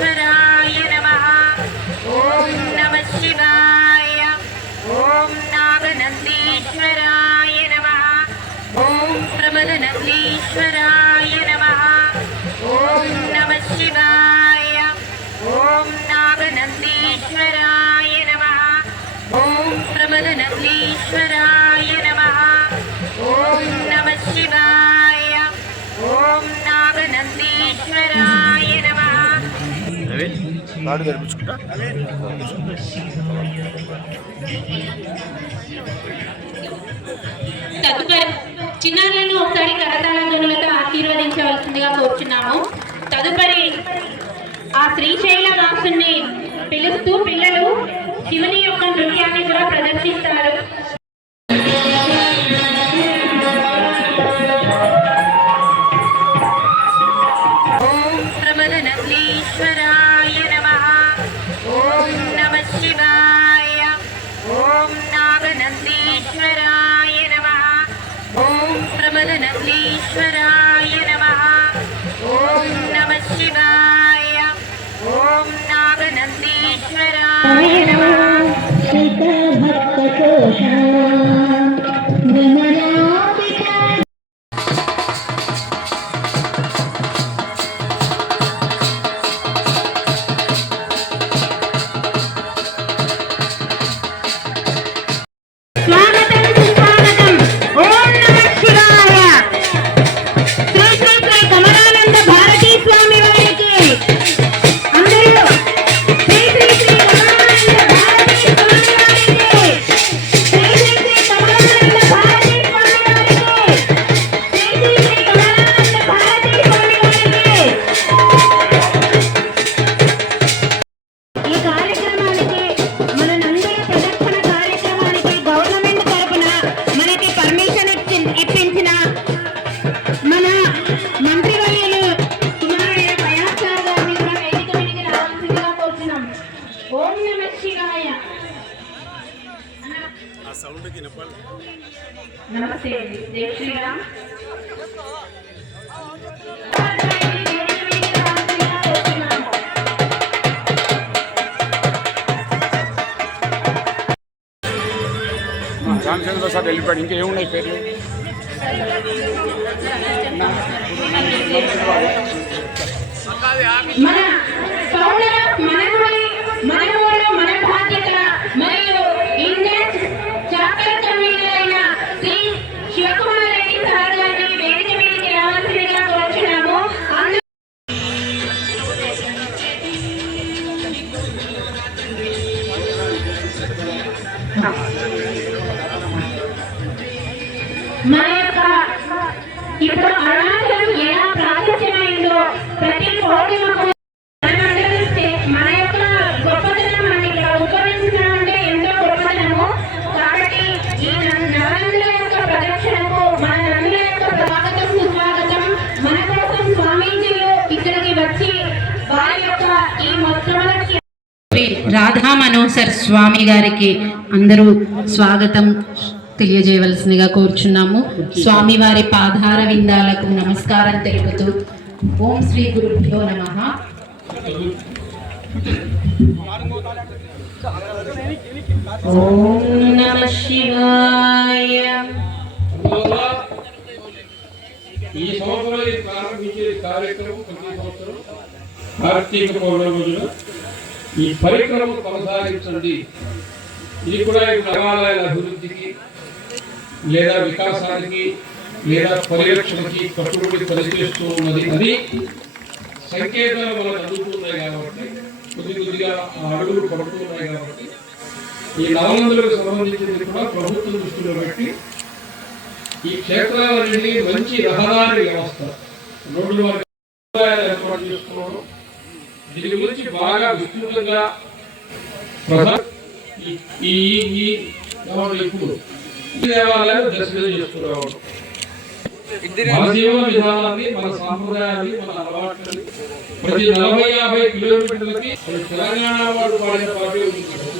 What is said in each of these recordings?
नागनन्दीश्वराय नमः। ॐ नमः शिवाय। ॐ नागनन्दीश्वराय नमः। ॐ प्रमदनन्दीश्वराय नमः। ॐ नमः शिवाय। ॐ नागनन्दीश्वराय नमः। ॐ प्रमदनन्दीश्वराय नमः। ॐ नमः शिवाय। ॐ नागनन्दीश्वराय नमः। తదుపరి చిన్నారులను ఒకసారి కరతాళ ధ్వనులతో ఆశీర్వదించవలసిందిగా కోరుచున్నాము. తదుపరి ఆ శ్రీశైలవాసుని పిలుస్తూ పిల్లలు శివుని యొక్క నృత్యాన్ని కూడా ప్రదర్శిస్తారు. ఓం ప్రమదనందీశ్వరాయ నమః. ఓం నమః శివాయ. ఓం నాగనందీశ్వరాయ నమః. ఓం ప్రమదనందీశ్వరాయ నమః. ఓం నమః శివాయ. ఓం నాగనందీశ్వరాయ నమః. नमस्ते जय श्री राम। రామచంద్ర ప్రసాద్ వెళ్ళిపోయాడు. ఇంకా ఏమున్నాయి పేర్లు? మన యొక్క ఇప్పుడు అరుణాచలం ఎలా ప్రాచుర్యమైందో ప్రతి పౌర్ణిమకు మన యొక్క గొప్పతనం మన ఇక్కడ ఉపయోగించడం అంటే ఎంతో గొప్పతనము. కాబట్టి ఈ నవనందుల యొక్క ప్రదర్శనకు మన నందుల యొక్క స్వాగతం సుస్వాగతం. మన కోసం స్వామీజీలు ఇక్కడికి వచ్చి వారి యొక్క ఈ మొట్టమొదటి రాధా మనోహర్ స్వామి గారికి అందరూ స్వాగతం తెలియజేయవలసిందిగా కోరుచున్నాము. స్వామివారి పాదార విందాలకు నమస్కారం తెలుపుతూ ఓం శ్రీ గురుభ్యో నమః. ఓం నమః శివాయ. ఈ సంవత్సరం ప్రారంభించే కార్యక్రమం ప్రతి సంవత్సరం కార్తీక పౌర్ణమి రోజున ఈ పరిక్రమం కొనసాగించండి. ఇది కూడా దేవాలయాల అభివృద్ధికి లేదా వికాసానికి లేదా పరిరక్షణకి కట్టుబడి పనిచేస్తూ ఉన్నది. అది సంకేతాలు మనకు అందుతున్నాయి కాబట్టి కొద్దిగా అడుగులు పడుతున్నాయి కాబట్టి ఈ నవనందులకు సంబంధించింది కూడా ప్రభుత్వం దృష్టిలో పెట్టి ఈ క్షేత్రాలన్నీ మంచి రహదారి వ్యవస్థ రోడ్లు ఏర్పాటు చేసుకోవడం, దీని గురించి బాగా విస్తృతంగా ఇప్పుడు ఈ దేవాలయాలు దర్శనం చేసుకురావడం, మన జీవన విధానాన్ని, మన సాంప్రదాయాన్ని, మన అలవాట్లని ప్రతి 40-50 కిలోమీటర్లకి తెలంగాణ వాడు పాడిన పాటే ఉంటుంది.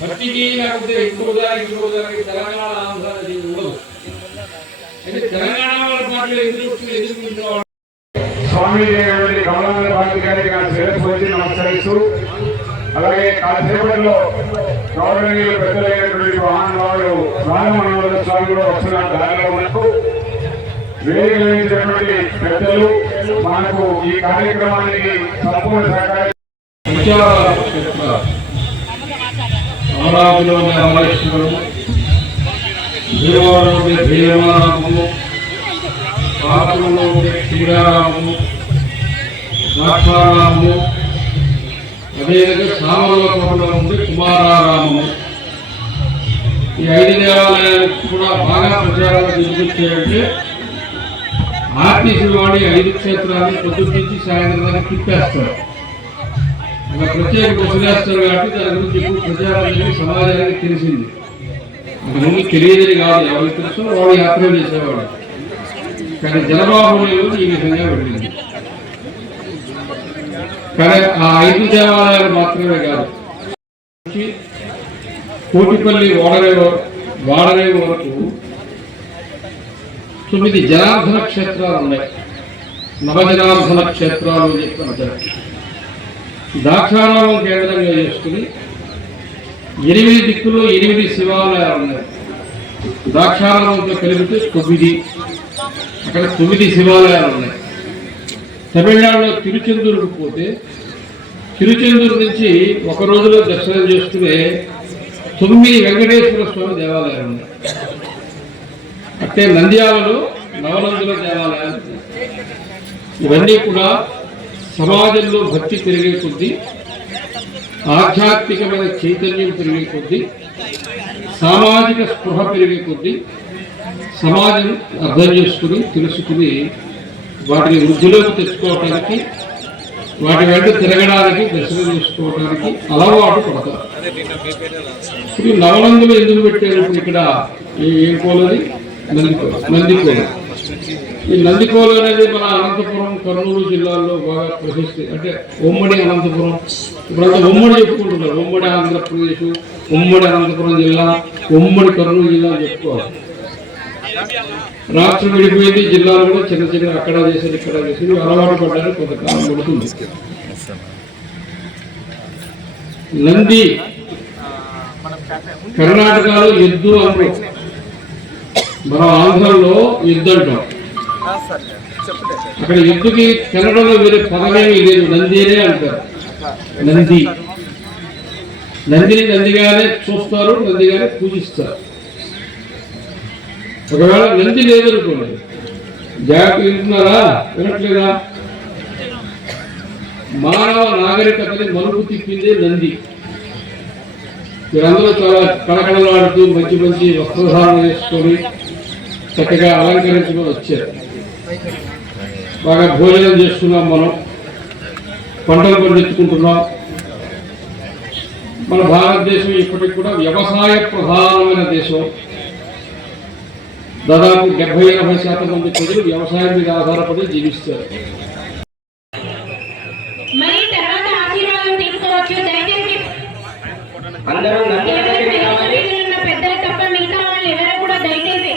భక్తికి లేకపోతే ఇంకోదానికి తెలంగాణ ఆంధ్ర ఉండదు. అయితే తెలంగాణ వాళ్ళ పాటలు ఎందుకు స్వామి కమలానంద భారతి గారికి నా శిరస్సు వచ్చి నమస్కరిస్తూ, అలాగే కాసేపట్లో గౌరవనీయులు పెద్దలైనటువంటి మహానుభావులు రామమనోహర స్వామి కూడా వస్తున్న దారిలో మనకు వేదికైనటువంటి పెద్దలు మనకు ఈ కార్యక్రమానికి సంపూర్ణ సహకారం. అమరావతిలో అమరేశ్వరుడు, భీమవరంలో భీమరామము, పాపంలో శ్రీరామము, ద్రాక్షారామము, అదేవిధంగా సామర్లకోటలో ఉంది కుమారారామము. ఈ 5 దేవాలయాలకు కూడా బాగా ప్రచారాలు తీసుకొచ్చాయంటే ఆర్టీసీ వాడి 5 క్షేత్రాన్ని పొద్దున్న నుంచి సాయంత్రం దాకా తిప్పేస్తారు. ఒక ప్రత్యేక బస్సు వేస్తారు కాబట్టి దాని గురించి ఎక్కువ ప్రచారం అనేది సమాజానికి తెలిసింది. అంతకుముందు తెలియదని కాదు, ఎవరికి తెలుసో వాడు యాత్ర చేసేవాడు. కానీ జనబాహుళ్యంలో ఈ విధంగా వెళ్ళింది. కానీ ఆ 5 దేవాలయాలు మాత్రమే కాదు, కోటిపల్లి వాడరేవు వరకు 9 జనార్దన క్షేత్రాలు ఉన్నాయి. నవజనార్దన క్షేత్రాలు చెప్తారు. ద్రాక్షారామం కేంద్రంగా చేసుకుని 8 దిక్కులు 8 శివాలయాలు ఉన్నాయి. ద్రాక్షారామంతో కలిపితే 9, అక్కడ 9 శివాలయాలు ఉన్నాయి. తమిళనాడులో తిరుచెందూరుకు పోతే తిరుచెందూరు నుంచి ఒక రోజులో దర్శనం చేసుకునే 9 వెంకటేశ్వర స్వామి దేవాలయాలు ఉన్నాయి. అంటే నంద్యాలలో నవనందుల దేవాలయాలు. ఇవన్నీ కూడా సమాజంలో భక్తి పెరిగే కొద్దీ, ఆధ్యాత్మికమైన చైతన్యం పెరిగే కొద్దీ, సామాజిక స్పృహ పెరిగే కొద్దీ సమాజం అర్థం చేసుకుని తెలుసుకుని వాటిని వృద్ధిలోకి తెచ్చుకోవటానికి, వాటి వెంట తిరగడానికి, దర్శనం చేసుకోవడానికి అలవాటు పడతారు. ఇప్పుడు నవనందులు ఎందుకు పెట్టారు? ఇక్కడ ఏం కోలని నందికోలు. ఈ నందికోలు అనేది మన అనంతపురం, కర్నూలు జిల్లాల్లో బాగా ప్రశస్తి. అంటే ఉమ్మడి అనంతపురం, ఇప్పుడంతా ఉమ్మడి చెప్పుకుంటున్నారు. ఉమ్మడి ఆంధ్రప్రదేశ్, ఉమ్మడి అనంతపురం జిల్లా, ఉమ్మడి కర్నూలు జిల్లా చెప్పుకోవాలి. రాష్ట్రం విడిపోయింది, జిల్లాలు కూడా చిన్న చిన్న అక్కడ చేసేది ఇక్కడ చేసేది అలవాటు పడ్డానికి కొంతకాలం పడుతుంది. నంది కర్ణాటకలో ఎద్దు అంటారు, మన ఆంధ్రలో ఎద్దు అంటాం. అక్కడ ఎద్దుకి కన్నడలో వేరే పదమేమీ లేదు, నందినే అంటారు. నంది, నందిని నందిగానే చూస్తారు, నందిగానే పూజిస్తారు. ఒకవేళ నంది లేదనుకోండి, జాగ్రత్త వింటున్నారా, వినట్లేదా? మానవ నాగరికతని మలుపు తిప్పిందే నంది. మీరందరూ చాలా కళకళలాడుతూ మంచి మంచి వస్త్రధారణ చేసుకొని చక్కగా అలంకరించుకొని వచ్చారు. బాగా భోజనం చేస్తున్నాం, మనం పంటలు పండించుకుంటున్నాం. మన భారతదేశం ఇప్పటికి కూడా వ్యవసాయ ప్రధానమైన దేశం. దాదాపు 70-80% మంది ప్రజలు వ్యవసాయం మీద ఆధారపడి జీవిస్తారు. మరి తర్వాత ఆశీర్వాదం తీసుకోవచ్చు. దయచేసి అందరూ పెద్దలు తప్ప మిగతా వాళ్ళు ఎవరు కూడా దయచేసి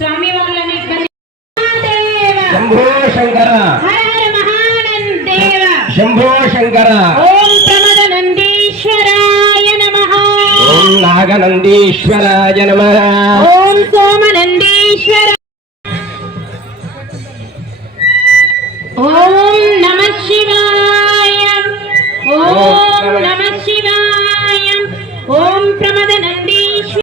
స్వామి వాళ్ళని శంభో శంకర, హర హర మహానందేవ, శంభో శంకర. ఓం ప్రమద నందీశ్వరాయ నమః, ఓం నాగనందీశ్వరాయ నమః, ఓం సోమనందీశ్వర, ఓం నమః శివాయ, ఓం నమః శివాయ, ఓం ప్రమద నందీశ్వర.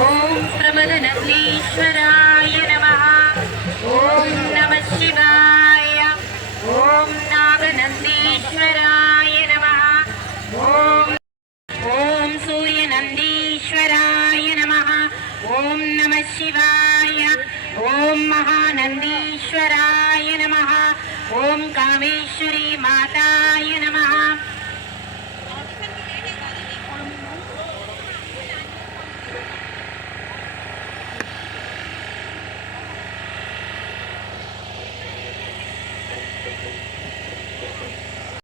ఓం ప్రమదనందీశ్వరాయ నమః. ఓం నమః శివాయ. ఓం నాగనందీశ్వరాయ నమః. ఓం సూర్యనందీశ్వరాయ నమః. ఓం నమః శివాయ. ఓం మహానందీశ్వరాయ నమః. ఓం కామేశ్వరీ మాతాయ నమః.